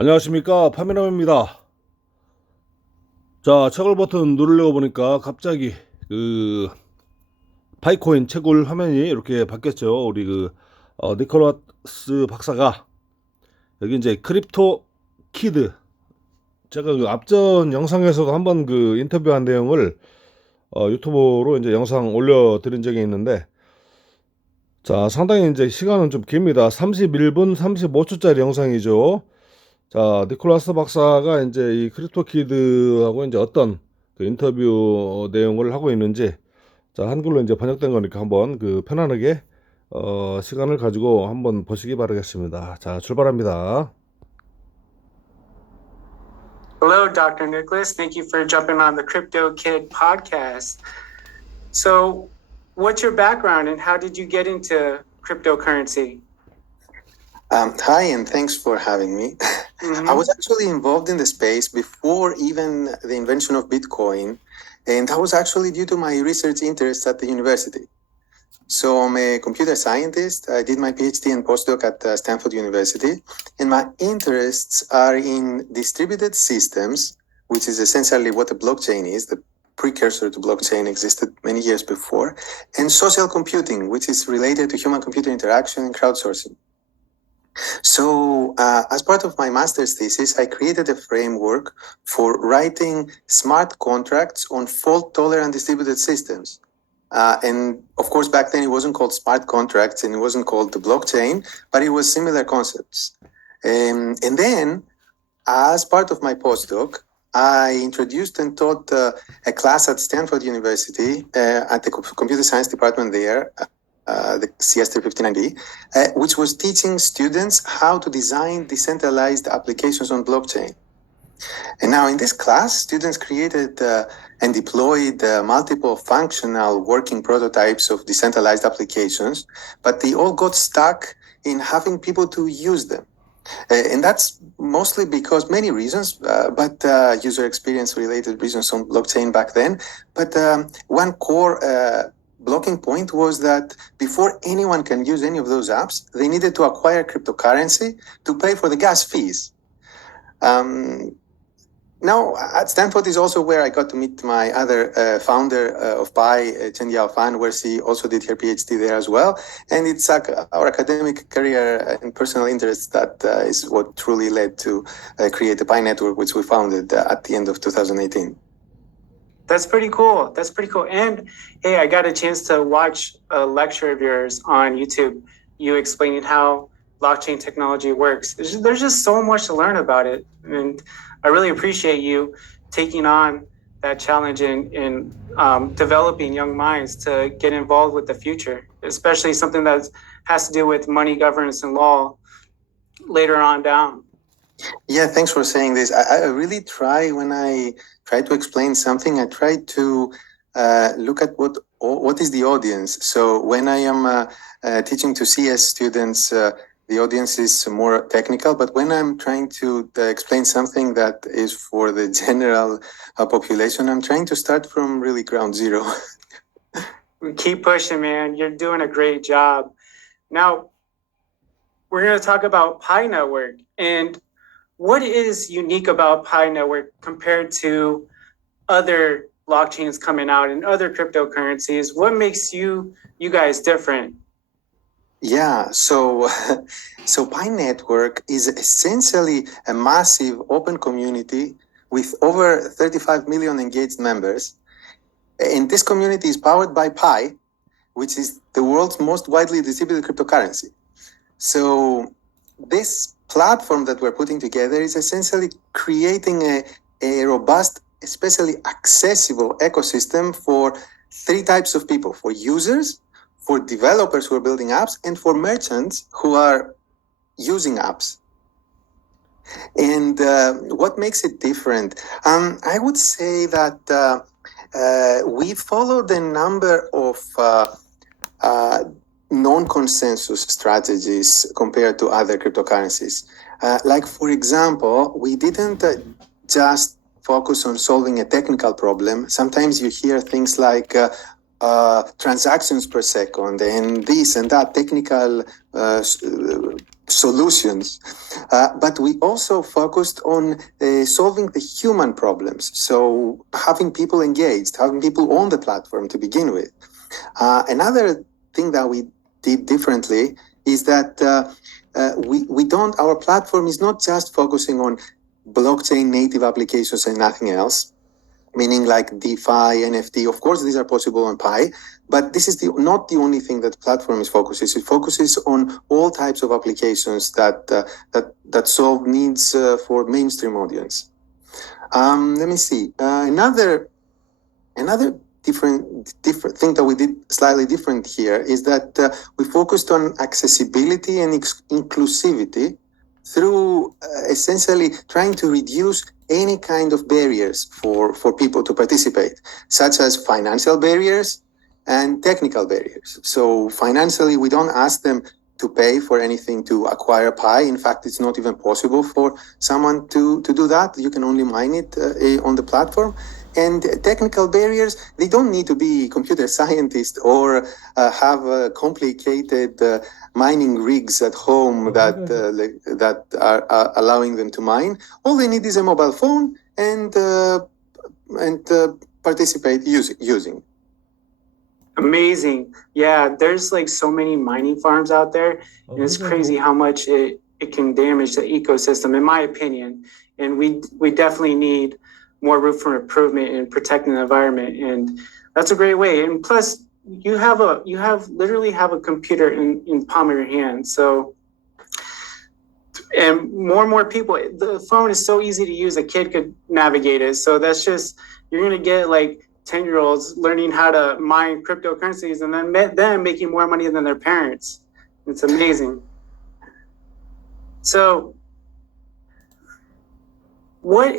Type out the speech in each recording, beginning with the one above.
안녕하십니까, 파미남입니다. 자, 채굴 버튼 누르려고 보니까 갑자기 파이코인 채굴 화면이 이렇게 바뀌었죠. 우리 니콜라스 박사가 여기 이제 크립토 키드, 제가 앞전 영상에서도 한번 인터뷰한 내용을 유튜브로 이제 영상 올려드린 적이 있는데, 자, 상당히 이제 시간은 좀 깁니다. 31분 35초짜리 영상이죠. 자, 니콜라스 박사가 이제 이 크립토 키드하고 이제 어떤 인터뷰 내용을 하고 있는지, 자, 한글로 이제 번역된 거니까 한번 편안하게 시간을 가지고 한번 보시기 바라겠습니다. 자, 출발합니다. Hello, Dr. Nicholas. Thank you for jumping on the Crypto Kid podcast. So, what's your background and how did you get into cryptocurrency? Hi, and thanks for having me. I was actually involved in the space before even the invention of Bitcoin, and that was actually due to my research interests at the university. So I'm a computer scientist. I did my PhD and postdoc at Stanford University, and my interests are in distributed systems, which is essentially what a blockchain is. The precursor to blockchain existed many years before, and social computing, which is related to human-computer interaction and crowdsourcing. So as part of my master's thesis, I created a framework for writing smart contracts on fault-tolerant distributed systems. And of course, back then it wasn't called smart contracts and it wasn't called the blockchain, but it was similar concepts. And then, as part of my postdoc, I introduced and taught a class at Stanford University at the computer science department there, the CS359D, which was teaching students how to design decentralized applications on blockchain. And now in this class, students created and deployed multiple functional working prototypes of decentralized applications, but they all got stuck in having people to use them. And that's mostly because many reasons, but user experience related reasons on blockchain back then. But one core blocking point was that before anyone can use any of those apps, they needed to acquire cryptocurrency to pay for the gas fees. Now, at Stanford is also where I got to meet my other founder of Pi, Chen Yaofan, where she also did her PhD there as well. And it's our academic career and personal interests that is what truly led to create the Pi network, which we founded at the end of 2018. That's pretty cool. That's pretty cool. And hey, I got a chance to watch a lecture of yours on YouTube. You explaining how blockchain technology works. There's just so much to learn about it. And I really appreciate you taking on that challenge in developing young minds to get involved with the future, especially something that has to do with money governance and law later on down. Yeah, thanks for saying this. I really try, when I try to explain something, I try to look at what is the audience. So when I am teaching to CS students, the audience is more technical, but when I'm trying to explain something that is for the general population, I'm trying to start from really ground zero. Keep pushing, man. You're doing a great job. Now, we're going to talk about Pi Network. And what is unique about Pi Network compared to other blockchains coming out and other cryptocurrencies? What makes you guys different? Yeah, so Pi Network is essentially a massive open community with over 35 million engaged members. And this community is powered by Pi, which is the world's most widely distributed cryptocurrency. So this platform that we're putting together is essentially creating a robust, especially accessible ecosystem for three types of people: for users, for developers who are building apps, and for merchants who are using apps. And what makes it different? I would say that we followed a number of non-consensus strategies compared to other cryptocurrencies. Like, for example, we didn't just focus on solving a technical problem. Sometimes you hear things like transactions per second and this and that technical solutions, but we also focused on solving the human problems. So having people engaged, having people on the platform to begin with. Another thing that we did differently is that our platform is not just focusing on blockchain native applications and nothing else, meaning like DeFi, NFT. Of course, these are possible on Pi, but this is not the only thing that the platform is focuses. It focuses on all types of applications that solve needs for mainstream audience. Let me see. Another different thing that we did slightly different here is that we focused on accessibility and inclusivity through essentially trying to reduce any kind of barriers for people to participate, such as financial barriers and technical barriers. So financially, we don't ask them to pay for anything to acquire Pi. In fact, it's not even possible for someone to do that. You can only mine it on the platform. And technical barriers, they don't need to be computer scientists or have complicated mining rigs at home that are allowing them to mine. All they need is a mobile phone and participate using. Amazing. Yeah, there's like so many mining farms out there, and it's crazy how much it can damage the ecosystem, in my opinion. And we definitely need more room for improvement in protecting the environment, and that's a great way. And plus, you literally have a computer in palm of your hand. So, and more people, the phone is so easy to use. A kid could navigate it. So that's just, you're gonna get like 10-year-olds learning how to mine cryptocurrencies, and then them making more money than their parents. It's amazing. So, what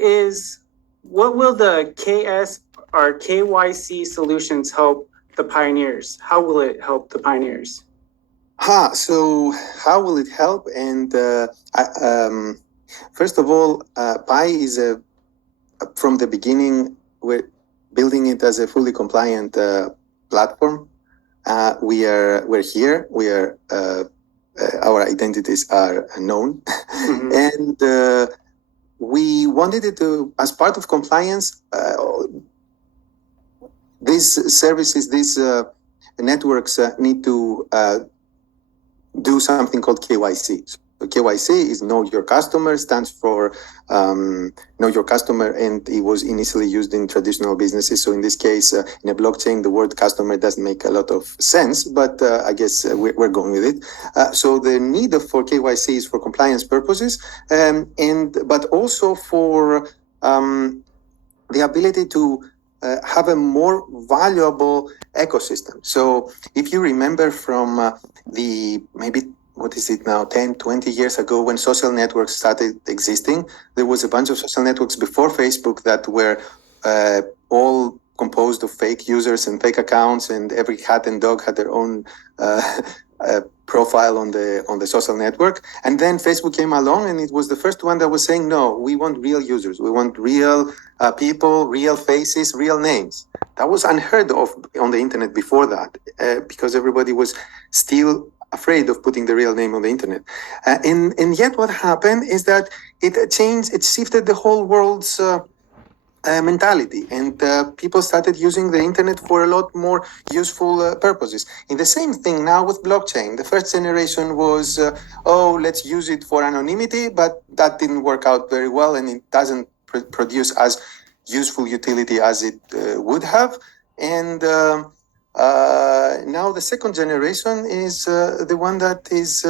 will the KS or KYC solutions help the pioneers? How will it help the pioneers? So how will it help? And first of all, Pi is from the beginning, we're building it as a fully compliant platform. We're here. Our identities are known, mm-hmm. And we wanted it to, as part of compliance, these services, these networks need to do something called KYC. So KYC is Know Your Customer, stands for Know Your Customer, and it was initially used in traditional businesses. So in this case, in a blockchain, the word customer doesn't make a lot of sense, but I guess we're going with it. So the need for KYC is for compliance purposes, but also for the ability to have a more valuable ecosystem. So if you remember from what is it now, 10, 20 years ago, when social networks started existing, there was a bunch of social networks before Facebook that were all composed of fake users and fake accounts, and every cat and dog had their own profile on the social network. And then Facebook came along, and it was the first one that was saying, no, we want real users. We want real people, real faces, real names. That was unheard of on the internet before that, because everybody was still afraid of putting the real name on the internet. And yet what happened is that it shifted the whole world's mentality, and people started using the internet for a lot more useful purposes. In the same thing now with blockchain. The first generation was, let's use it for anonymity, but that didn't work out very well, and it doesn't produce as useful utility as it would have. And now the second generation is the one that is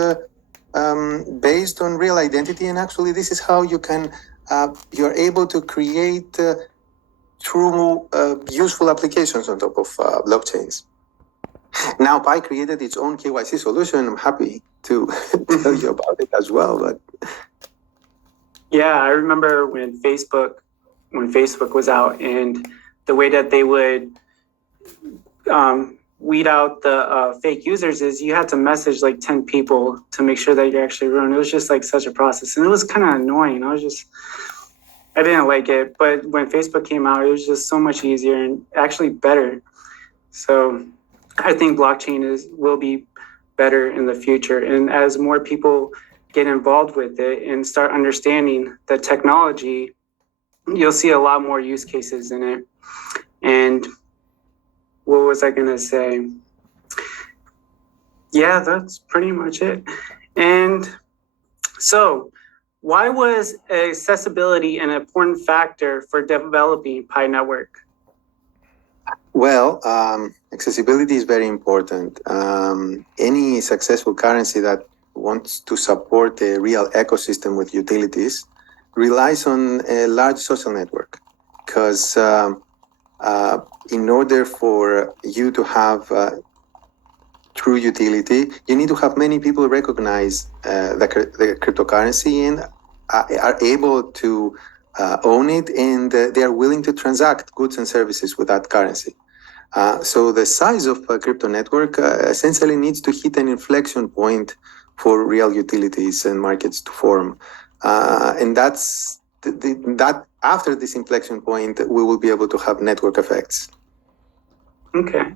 based on real identity, and actually this is how you can you're able to create true useful applications on top of blockchains. Now Pi created its own KYC solution. I'm happy to tell you about it as well. But yeah, I remember when Facebook was out, and the way that they would weed out the fake users is you had to message like 10 people to make sure that you're actually real. And it was just like such a process, and it was kind of annoying. I didn't like it, but when Facebook came out, it was just so much easier and actually better. So I think blockchain will be better in the future. And as more people get involved with it and start understanding the technology, you'll see a lot more use cases in it. And what was I gonna say? Yeah, that's pretty much it. And so, why was accessibility an important factor for developing Pi Network? Well, accessibility is very important. Any successful currency that wants to support a real ecosystem with utilities relies on a large social network, because in order for you to have true utility, you need to have many people recognize the cryptocurrency and are able to own it, and they are willing to transact goods and services with that currency. So the size of a crypto network essentially needs to hit an inflection point for real utilities and markets to form. And that's that after this inflection point, we will be able to have network effects. Okay.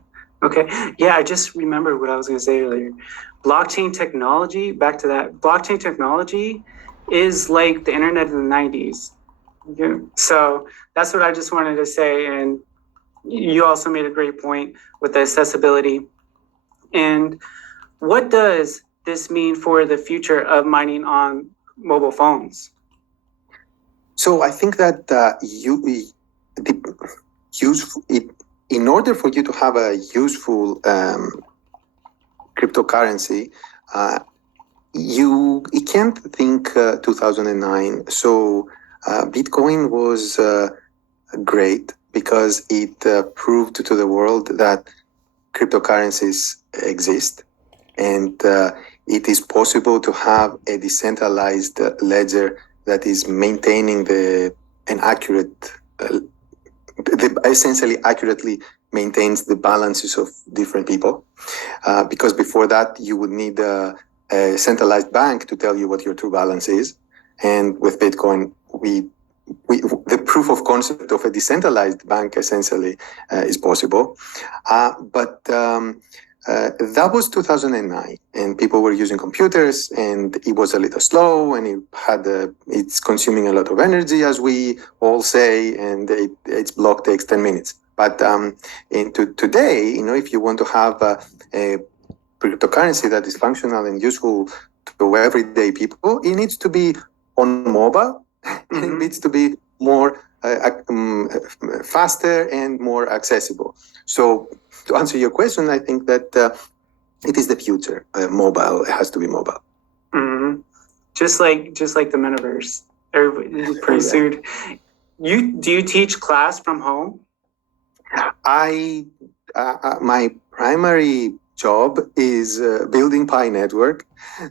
Yeah, I just remembered what I was going to say earlier. Blockchain technology, back to that, blockchain technology is like the internet in the 90s. Yeah. So that's what I just wanted to say. And you also made a great point with the accessibility. And what does this mean for the future of mining on mobile phones? So I think that in order for you to have a useful cryptocurrency, you can't think 2009. So Bitcoin was great because it proved to the world that cryptocurrencies exist, and it is possible to have a decentralized ledger that is maintaining essentially accurately maintains the balances of different people. Because before that, you would need a centralized bank to tell you what your true balance is. And with Bitcoin, the proof of concept of a decentralized bank essentially is possible. But that was 2009, and people were using computers, and it was a little slow, and it's consuming a lot of energy, as we all say, and its block takes 10 minutes. But today, if you want to have a cryptocurrency that is functional and useful to everyday people, it needs to be on mobile. Mm-hmm. It needs to be more faster and more accessible. So to answer your question, I think that it is the future. Mobile, it has to be mobile. Mm-hmm. Just like the metaverse. Everybody pretty soon. Do you teach class from home? My primary job is building Pi Network,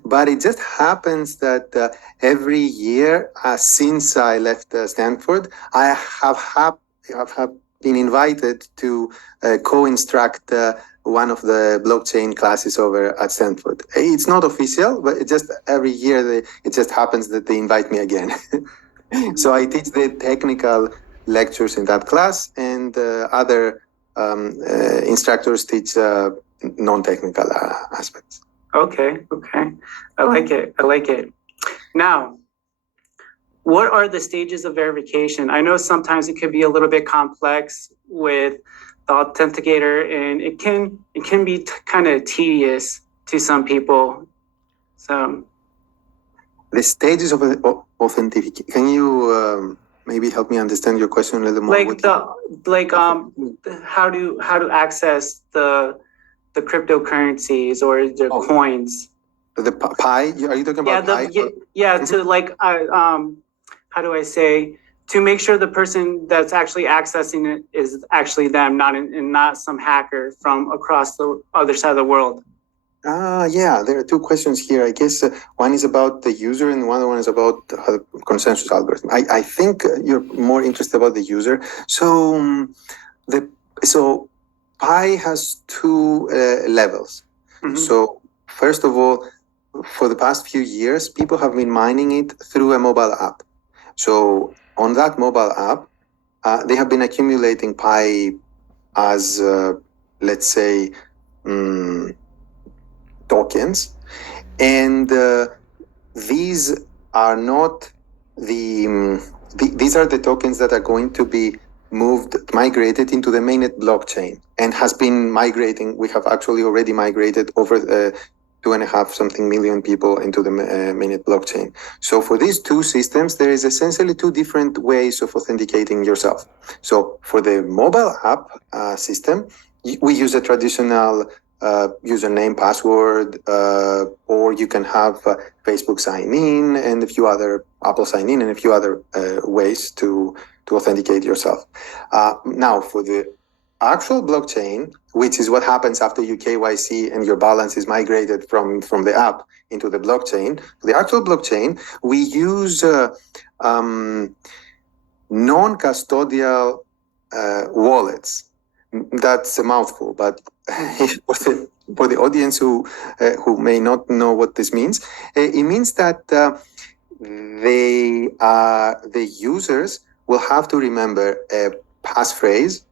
but it just happens that every year since I left Stanford, I have been invited to co-instruct one of the blockchain classes over at Stanford. It's not official, but it just every year it just happens that they invite me again. So I teach the technical lectures in that class, and other instructors teach non-technical aspects. Okay. I like it. Now, what are the stages of verification? I know sometimes it can be a little bit complex with the authenticator, and it can be kind of tedious to some people. So the stages of authentication. Can you maybe help me understand your question a little more? How to access the cryptocurrencies or the coins. The Pi? Are you talking about Pi? To how do I say? To make sure the person that's actually accessing it is actually them, not some hacker from across the other side of the world. Yeah, there are two questions here. I guess one is about the user and one is about the consensus algorithm. I think you're more interested about the user. So Pi has two levels. Mm-hmm. So first of all, for the past few years, people have been mining it through a mobile app. So on that mobile app, they have been accumulating Pi as, let's say, tokens. And these are not these are the tokens that are going to be migrated into the mainnet blockchain, and has been migrating. We have actually already migrated over 2.5 something million people into the mainnet blockchain. So for these two systems, there is essentially two different ways of authenticating yourself. So for the mobile app system, we use a traditional username, password, or you can have Facebook sign in and a few other Apple sign in and a few other ways to authenticate yourself. Now for the actual blockchain, which is what happens after you KYC and your balance is migrated from the app into the blockchain. The actual blockchain, we use non-custodial wallets. That's a mouthful, but for the audience who may not know what this means, it means that the users will have to remember a passphrase,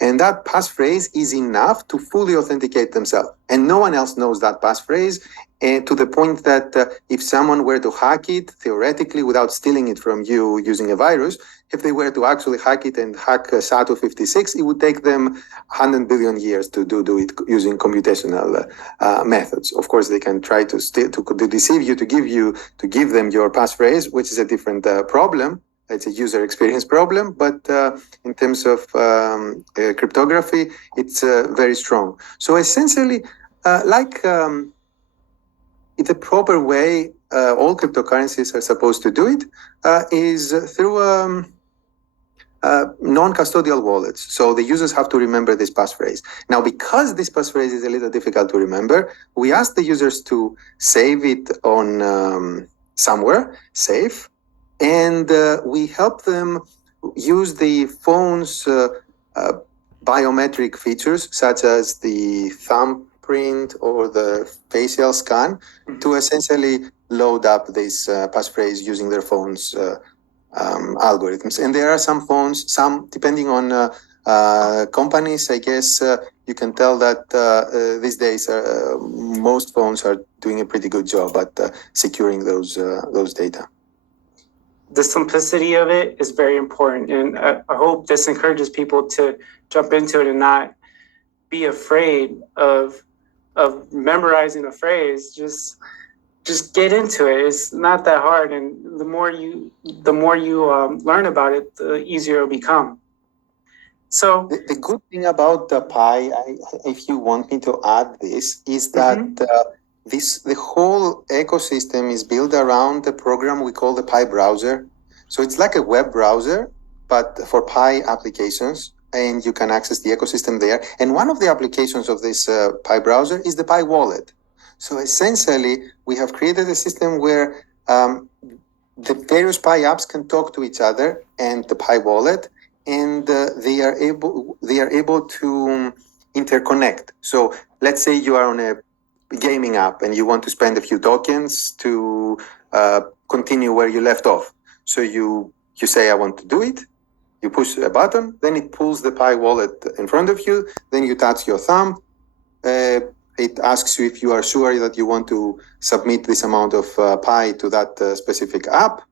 and that passphrase is enough to fully authenticate themselves. And no one else knows that passphrase, to the point that if someone were to hack it, theoretically, without stealing it from you using a virus, if they were to actually hack it and hack SATO56, it would take them 100 billion years to do it using computational methods. Of course, they can try to deceive you, to give them your passphrase, which is a different problem. It's a user experience problem, but in terms of cryptography, it's very strong. So essentially, it's a proper way all cryptocurrencies are supposed to do it, is through non-custodial wallets. So the users have to remember this passphrase. Now, because this passphrase is a little difficult to remember, we ask the users to save it on somewhere safe, and we help them use the phone's biometric features, such as the thumbprint or the facial scan, to essentially load up this passphrase using their phone's algorithms. And there are some phones, depending on companies, I guess you can tell that these days most phones are doing a pretty good job at securing those data. The simplicity of it is very important, and I hope this encourages people to jump into it and not be afraid of memorizing a phrase. Just get into it. It's not that hard, and the more you learn about it, the easier it'll become. So the good thing about the Pi, if you want me to add this, is that the whole ecosystem is built around the program we call the Pi browser. So it's like a web browser, but for Pi applications, and you can access the ecosystem there. And one of the applications of this Pi browser is the Pi wallet. So essentially, we have created a system where the various Pi apps can talk to each other and the Pi wallet, and they are able to interconnect. So let's say you are on a gaming app and you want to spend a few tokens to continue where you left off. So you say, I want to do it. You push a button, then it pulls the Pi wallet in front of you. Then you touch your thumb. It asks you if you are sure that you want to submit this amount of Pi to that specific app.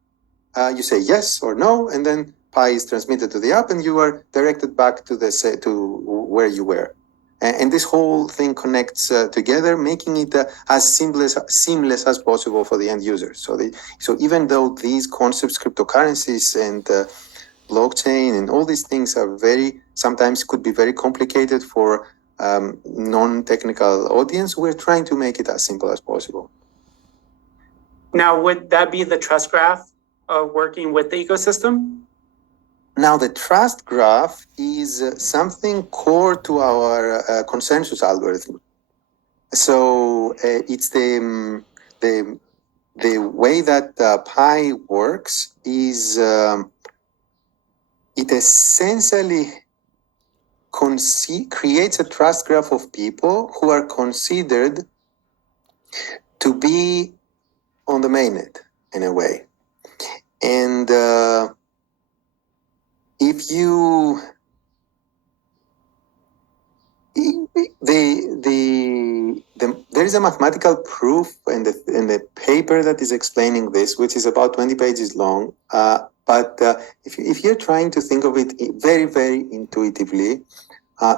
You say yes or no, and then Pi is transmitted to the app, and you are directed back to where you were. And this whole thing connects together, making it as seamless as possible for the end user. So even though these concepts, cryptocurrencies and blockchain and all these things are sometimes could be very complicated for non-technical audience, we're trying to make it as simple as possible. Now, would that be the trust graph of working with the ecosystem? Now, the trust graph is something core to our consensus algorithm. So it's the way that Pi works is it essentially creates a trust graph of people who are considered to be on the mainnet in a way. And There is a mathematical proof in the paper that is explaining this, which is about 20 pages long. But if you're trying to think of it very, very intuitively,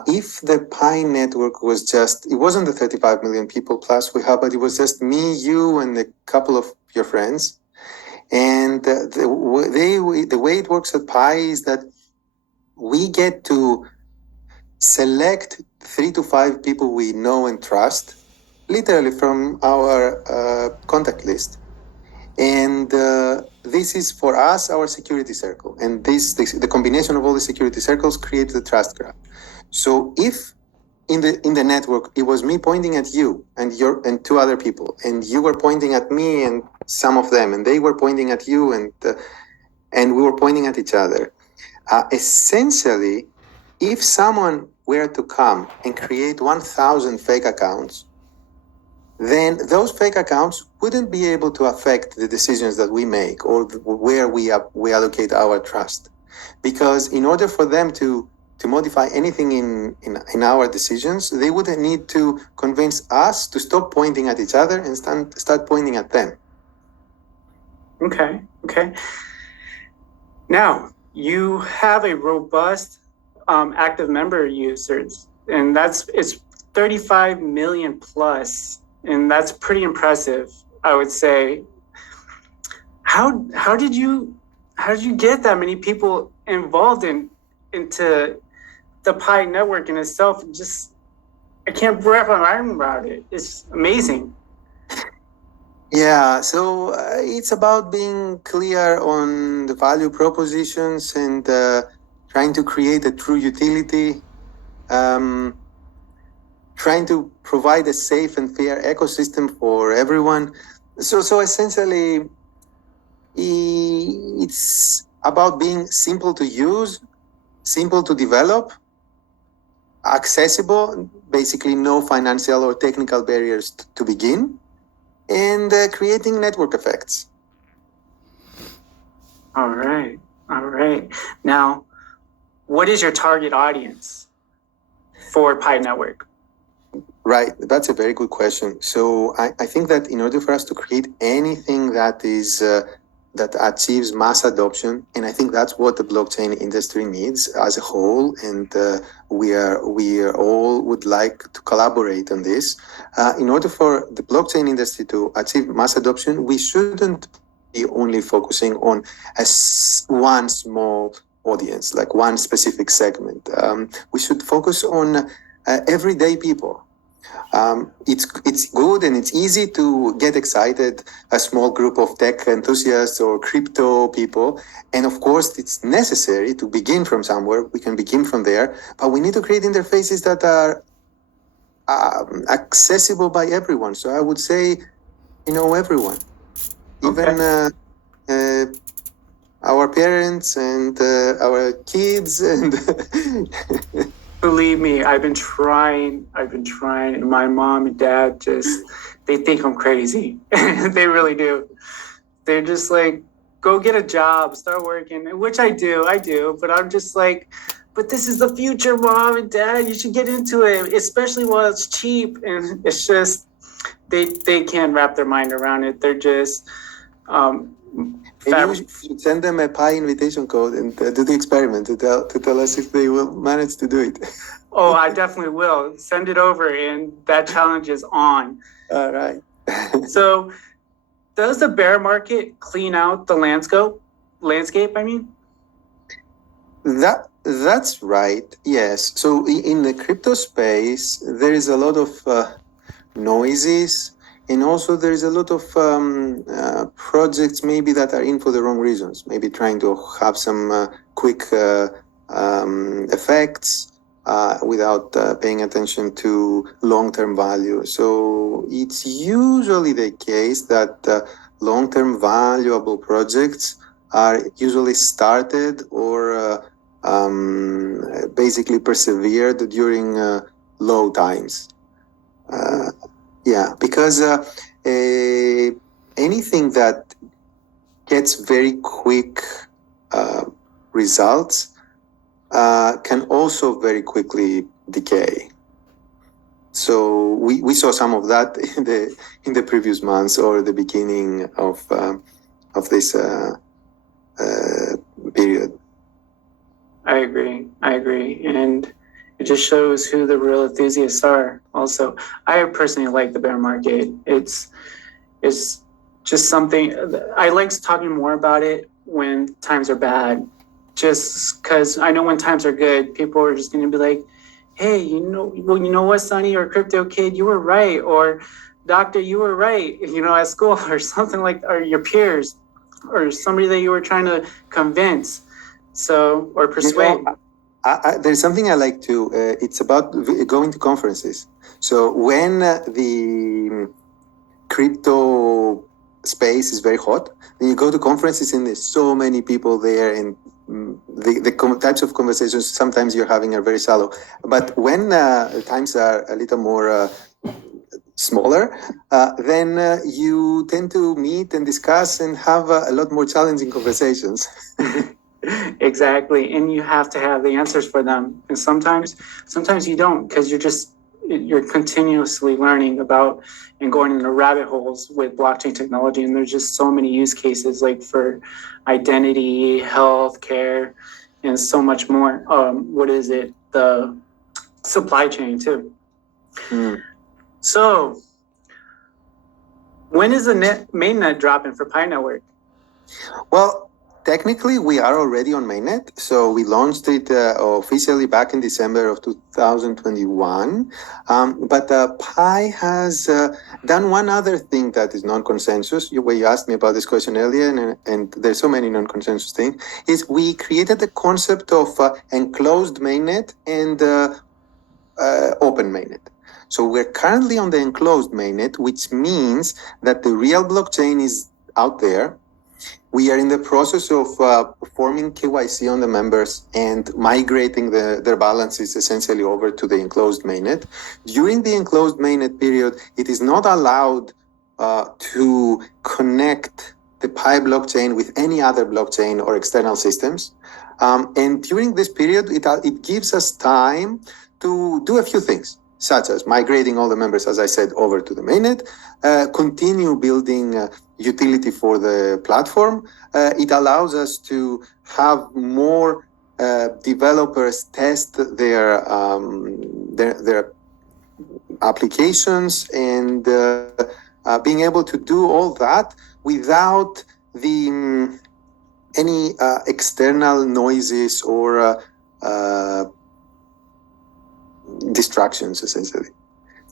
if the Pi network was it wasn't the 35 million people plus we have, but it was just me, you, and a couple of your friends. And the way it works at Pi is that we get to select 3 to 5 people we know and trust, literally from our contact list. And this is for us our security circle. And the combination of all the security circles creates the trust graph. So if in the network it was me pointing at you and 2 other people, and you were pointing at me and some of them, and they were pointing at you, and we were pointing at each other, essentially, if someone were to come and create 1,000 fake accounts, then those fake accounts wouldn't be able to affect the decisions that we make or where we allocate our trust. Because in order for them to modify anything in our decisions, they would need to convince us to stop pointing at each other and start pointing at them. Okay. Now, you have a robust active member users, and it's 35 million plus, and that's pretty impressive, I would say. How did you get that many people involved into the Pi network in itself? I can't wrap my mind around it. It's amazing. Yeah, so it's about being clear on the value propositions and trying to create a true utility, trying to provide a safe and fair ecosystem for everyone. So essentially, it's about being simple to use, simple to develop, accessible, basically no financial or technical barriers to begin, and creating network effects. All right. Now, what is your target audience for Pi Network? Right, that's a very good question. So I think that in order for us to create anything that is that achieves mass adoption, and I think that's what the blockchain industry needs as a whole, and we all would like to collaborate on this. In order for the blockchain industry to achieve mass adoption, we shouldn't be only focusing on one small audience, like one specific segment. We should focus on everyday people. It's good and it's easy to get excited, a small group of tech enthusiasts or crypto people. And of course, it's necessary to begin from somewhere. We can begin from there, but we need to create interfaces that are accessible by everyone. So I would say, everyone, even our parents and our kids and Believe me, I've been trying, and my mom and dad they think I'm crazy. They really do. They're just like, go get a job, start working, which I do, but I'm just like, but this is the future, Mom and Dad, you should get into it, especially while it's cheap. And it's just, they can't wrap their mind around it. They're just, maybe we should send them a Pi invitation code and do the experiment to tell us if they will manage to do it. Oh, I definitely will. Send it over, and that challenge is on. All right. So, does the bear market clean out the landscape? I mean, that's right. Yes. So in the crypto space, there is a lot of noises. And also there is a lot of projects maybe that are in for the wrong reasons, maybe trying to have some quick effects without paying attention to long-term value. So it's usually the case that long-term valuable projects are usually started or basically persevered during low times. Yeah, because anything that gets very quick results can also very quickly decay. So we saw some of that in the previous months or the beginning of this period. I agree, and it just shows who the real enthusiasts are. Also, I personally like the bear market. It's just something I like talking more about it when times are bad, just because I know when times are good, people are just going to be like, hey, you know what, Sonny, or crypto kid, you were right, or doctor, you were right, at school, or something like, or your peers, or somebody that you were trying to convince, or persuade. There's something I like to. It's about going to conferences. So when the crypto space is very hot, then you go to conferences and there's so many people there, and the types of conversations sometimes you're having are very shallow. But when times are a little more smaller, then you tend to meet and discuss and have a lot more challenging conversations. Exactly, and you have to have the answers for them. And sometimes you don't, because you're continuously learning about and going into rabbit holes with blockchain technology, and there's just so many use cases, like for identity, healthcare, and so much more. The supply chain too. So when is the mainnet dropping for Pi Network? Well, technically, we are already on mainnet. So we launched it officially back in December of 2021. But Pi has done one other thing that is non-consensus. You asked me about this question earlier, and there's so many non-consensus things, is we created the concept of enclosed mainnet and open mainnet. So we're currently on the enclosed mainnet, which means that the real blockchain is out there. We are in the process of performing KYC on the members and migrating their balances essentially over to the enclosed mainnet. During the enclosed mainnet period, it is not allowed to connect the Pi blockchain with any other blockchain or external systems. And during this period, it gives us time to do a few things, such as migrating all the members, as I said, over to the mainnet, continue building utility for the platform. It allows us to have more developers test their applications, and being able to do all that without any external noises or distractions, essentially.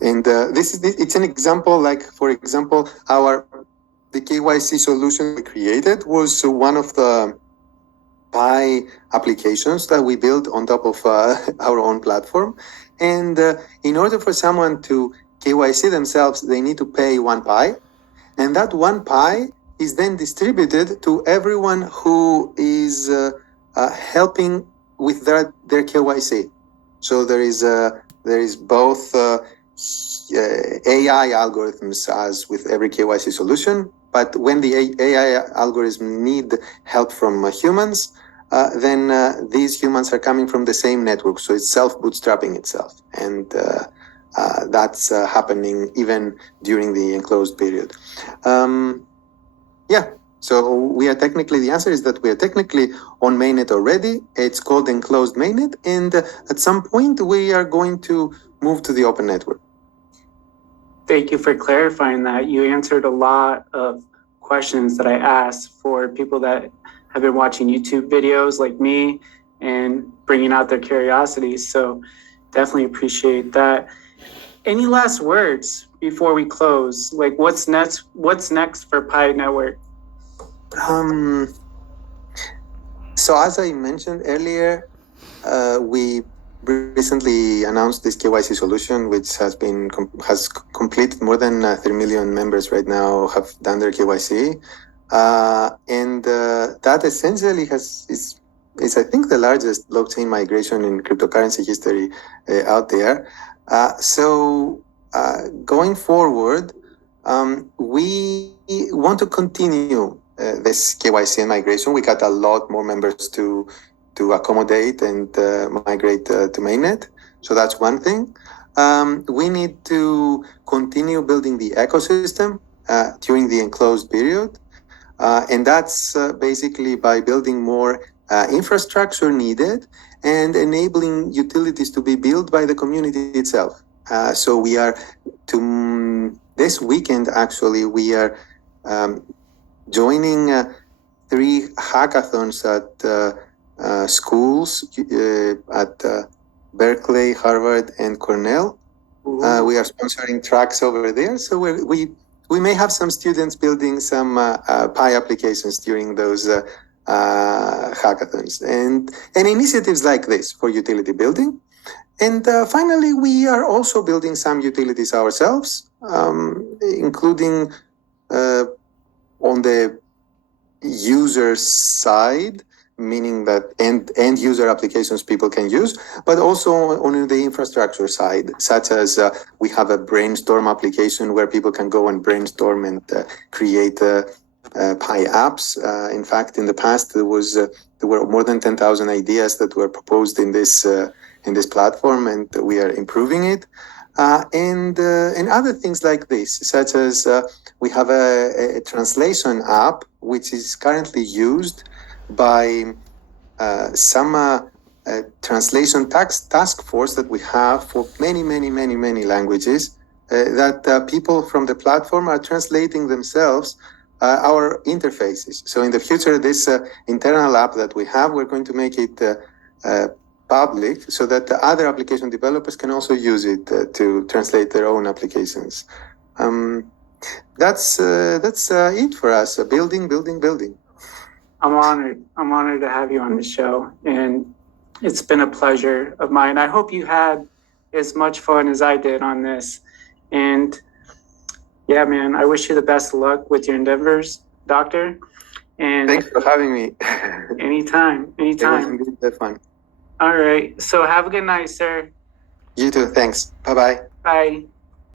And it's an example, like, for example, the KYC solution we created was one of the Pi applications that we built on top of our own platform. And in order for someone to KYC themselves, they need to pay 1 Pi. And that 1 Pi is then distributed to everyone who is helping with their KYC. So there is both AI algorithms, as with every KYC solution, but when the AI algorithms need help from humans, then these humans are coming from the same network, so it's self-bootstrapping itself, and that's happening even during the enclosed period. So the answer is that we are technically on mainnet already. It's called enclosed mainnet, and at some point we are going to move to the open network. Thank you for clarifying that. You answered a lot of questions that I asked for people that have been watching YouTube videos like me and bringing out their curiosities. So definitely appreciate that. Any last words before we close? Like, what's next? What's next for Pi Network? So as I mentioned earlier, we recently announced this KYC solution, which has completed more than 3 million members right now have done their KYC, and that essentially is I think the largest blockchain migration in cryptocurrency history out there. So going forward, we want to continue this KYC and migration. We got a lot more members to accommodate and migrate to mainnet. So that's one thing. we need to continue building the ecosystem during the enclosed period. And that's basically by building more infrastructure needed and enabling utilities to be built by the community itself. So we are, this weekend actually, we are joining 3 hackathons at schools at Berkeley, Harvard, and Cornell. We are sponsoring tracks over there. So we may have some students building some Pi applications during those hackathons and initiatives like this for utility building. And finally, we are also building some utilities ourselves, including on the user side, meaning that end user applications people can use, but also on the infrastructure side, such as we have a brainstorm application where people can go and brainstorm and create Pi apps. In fact, in the past, there were more than 10,000 ideas that were proposed in this platform, and we are improving it. And other things like this, such as we have a translation app, which is currently used by some translation task force that we have for many languages, that people from the platform are translating themselves our interfaces. So in the future, this internal app that we have, we're going to make it public so that the other application developers can also use it to translate their own applications. That's it for us. Building. I'm honored to have you on the show, and it's been a pleasure of mine. I hope you had as much fun as I did on this. And yeah, man, I wish you the best of luck with your endeavors, Doctor. And thanks for having me. Anytime. It was indeed fun. All right. So have a good night, sir. You too. Thanks. Bye-bye. Bye.